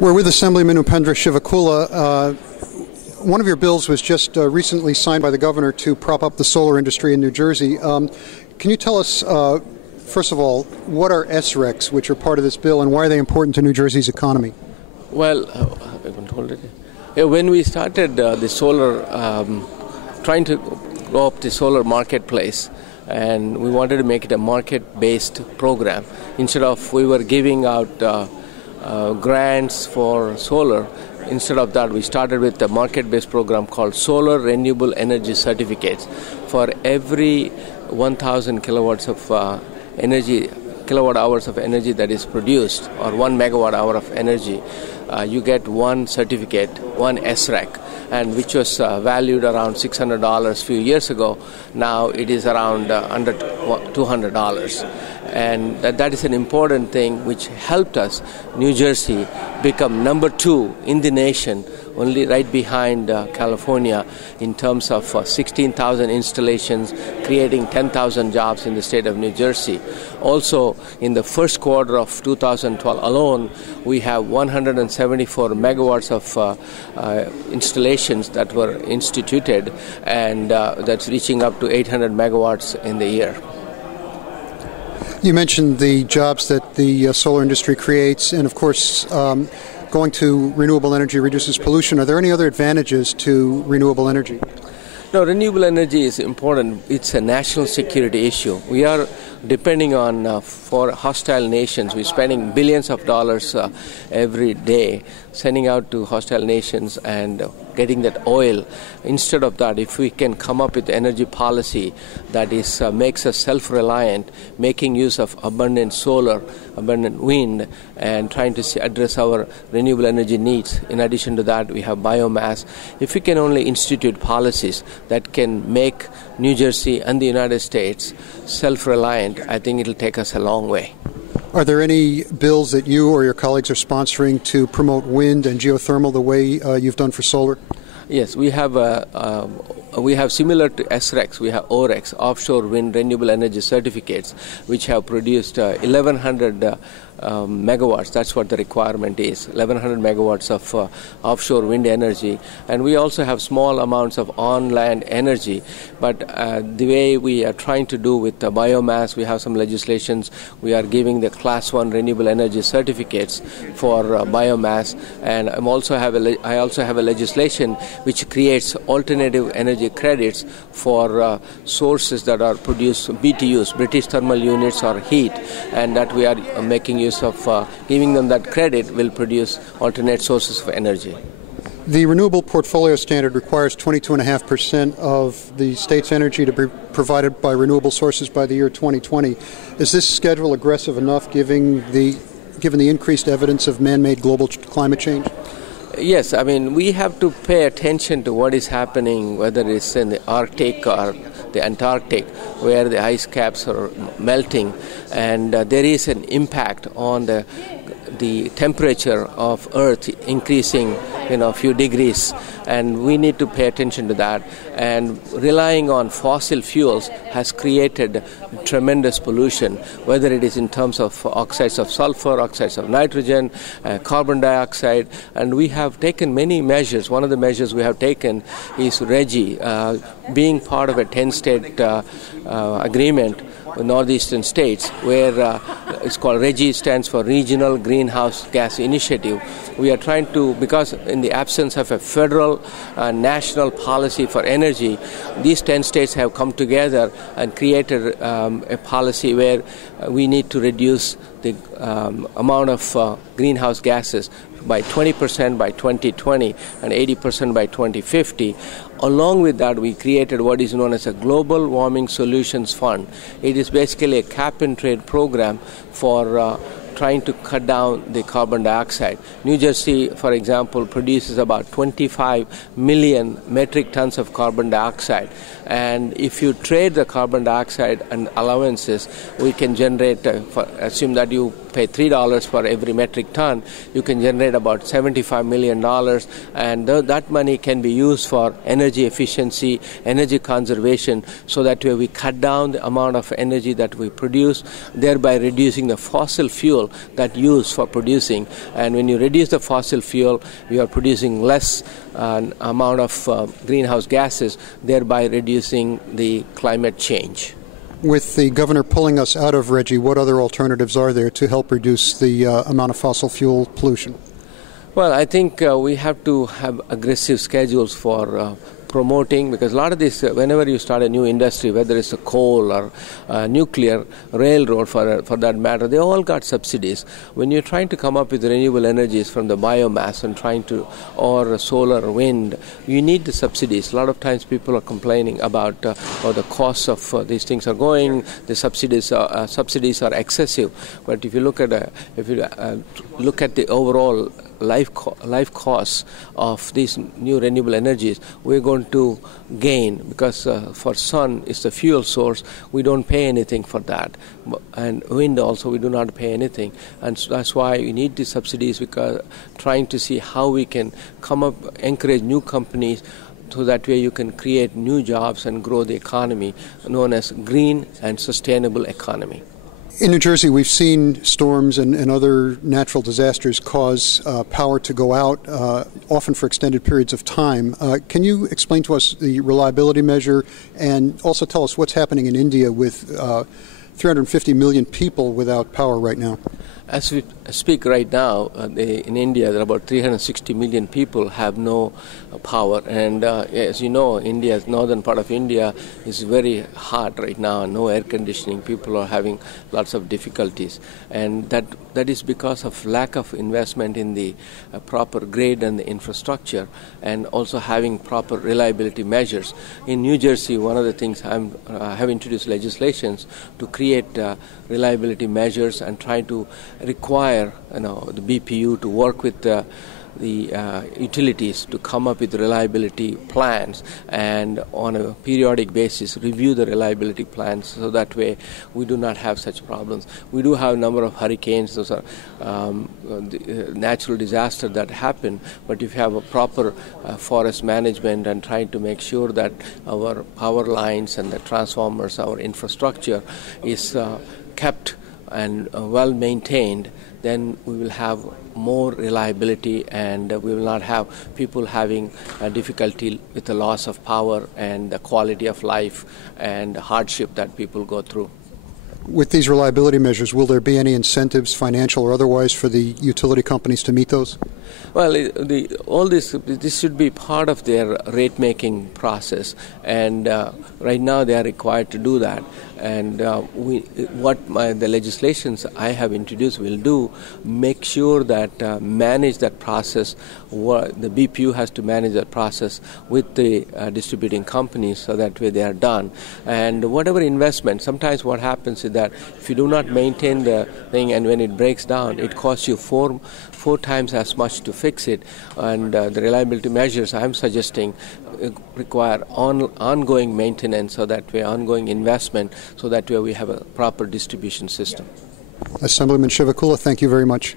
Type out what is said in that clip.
We're with Assemblyman Upendra Chivukula. One of your bills was just recently signed by the governor to prop up the solar industry in New Jersey. Can you tell us, first of all, what are SRECs, which are part of this bill, and why are they important to New Jersey's economy? Well, when we started the solar, trying to grow up the solar marketplace, and we wanted to make it a market-based program. Instead of we were giving out grants for solar, instead of that we started with a market-based program called Solar Renewable Energy Certificates. For every 1,000 kilowatts of kilowatt hours of energy that is produced, or 1 megawatt hour of energy, you get one certificate, one SREC, and which was valued around $600 a few years ago. Now it is around under $200. And that is an important thing which helped us, New Jersey, become number 2 in the nation, only right behind California, in terms of 16,000 installations, creating 10,000 jobs in the state of New Jersey. Also, in the first quarter of 2012 alone, we have 174 megawatts of installations that were instituted, and that's reaching up to 800 megawatts in the year. You mentioned the jobs that the solar industry creates, and of course, going to renewable energy reduces pollution. Are there any other advantages to renewable energy? No, renewable energy is important. It's a national security issue. We are depending on, for hostile nations, we're spending billions of dollars every day sending out to hostile nations and getting that oil. Instead of that, if we can come up with energy policy that is makes us self-reliant, making use of abundant solar, abundant wind, and trying to address our renewable energy needs. In addition to that, we have biomass. If we can only institute policies that can make New Jersey and the United States self-reliant, I think it'll take us a long way. Are there any bills that you or your colleagues are sponsoring to promote wind and geothermal the way you've done for solar? Yes, we have similar to SRECs, we have ORECs, offshore wind renewable energy certificates, which have produced 1,100 megawatts. That's what the requirement is, 1,100 megawatts of offshore wind energy. And we also have small amounts of on-land energy. But the way we are trying to do with biomass, we have some legislations. We are giving the Class 1 renewable energy certificates for biomass. And I also have a legislation which creates alternative energy credits for sources that are produced, BTUs, British Thermal Units, or heat, and that we are making use of giving them that credit will produce alternate sources of energy. The Renewable Portfolio Standard requires 22.5% of the state's energy to be provided by renewable sources by the year 2020. Is this schedule aggressive enough given the increased evidence of man-made global climate change? Yes, I mean, we have to pay attention to what is happening, whether it's in the Arctic or the Antarctic, where the ice caps are melting, and there is an impact on the temperature of Earth increasing, a few degrees, and we need to pay attention to that. And relying on fossil fuels has created tremendous pollution, whether it is in terms of oxides of sulfur, oxides of nitrogen, carbon dioxide, and we have taken many measures. One of the measures we have taken is RGGI, being part of a 10-state agreement with northeastern states, where it's called RGGI, stands for Regional Greenhouse Gas Initiative. We are trying to, because in the absence of a federal national policy for energy, these 10 states have come together and created a policy where we need to reduce the amount of greenhouse gases by 20% by 2020 and 80% by 2050. Along with that, we created what is known as a Global Warming Solutions Fund. It is basically a cap-and-trade program for trying to cut down the carbon dioxide. New Jersey, for example, produces about 25 million metric tons of carbon dioxide. And if you trade the carbon dioxide and allowances, we can generate, assume that you pay $3 for every metric ton, you can generate about $75 million, and that money can be used for energy efficiency, energy conservation, so that way we cut down the amount of energy that we produce, thereby reducing the fossil fuel fuel that used for producing. And when you reduce the fossil fuel, you are producing less amount of greenhouse gases, thereby reducing the climate change. With the governor pulling us out of RGGI, what other alternatives are there to help reduce the amount of fossil fuel pollution? Well, I think we have to have aggressive schedules for promoting, because a lot of this, whenever you start a new industry, whether it's a coal or nuclear, railroad for that matter, they all got subsidies. When you're trying to come up with renewable energies from the biomass and or solar or wind, you need the subsidies. A lot of times people are complaining about how the costs of these things are going. The subsidies are excessive. But if you look at the overall life costs of these new renewable energies, we're going to gain, because for sun is the fuel source, we don't pay anything for that, and wind also we do not pay anything, and so that's why we need the subsidies, because trying to see how we can encourage new companies, so that way you can create new jobs and grow the economy, known as green and sustainable economy. In New Jersey, we've seen storms and other natural disasters cause power to go out, often for extended periods of time. Can you explain to us the reliability measure, and also tell us what's happening in India with 350 million people without power right now? As we speak right now, in India, there are about 360 million people have no power. And as you know, India's northern part of India is very hot right now, no air conditioning. People are having lots of difficulties. And that is because of lack of investment in the proper grid and the infrastructure, and also having proper reliability measures. In New Jersey, one of the things I have introduced legislations to create reliability measures and try to require the BPU to work with the utilities to come up with reliability plans, and on a periodic basis review the reliability plans, so that way we do not have such problems. We do have a number of hurricanes, those are natural disasters that happen, but if you have a proper forest management and trying to make sure that our power lines and the transformers, our infrastructure is kept and well maintained, then we will have more reliability, and we will not have people having difficulty with the loss of power and the quality of life and hardship that people go through. With these reliability measures, will there be any incentives, financial or otherwise, for the utility companies to meet those? Well, this should be part of their rate-making process, and right now they are required to do that. And the legislations I have introduced will do, make sure that manage that process. The BPU has to manage that process with the distributing companies, so that way they are done. And whatever investment, sometimes what happens is that if you do not maintain the thing, and when it breaks down, it costs you four times as much to fix it. And the reliability measures I'm suggesting require ongoing maintenance, so that way ongoing investment, so that way we have a proper distribution system. Assemblyman Chivukula, thank you very much.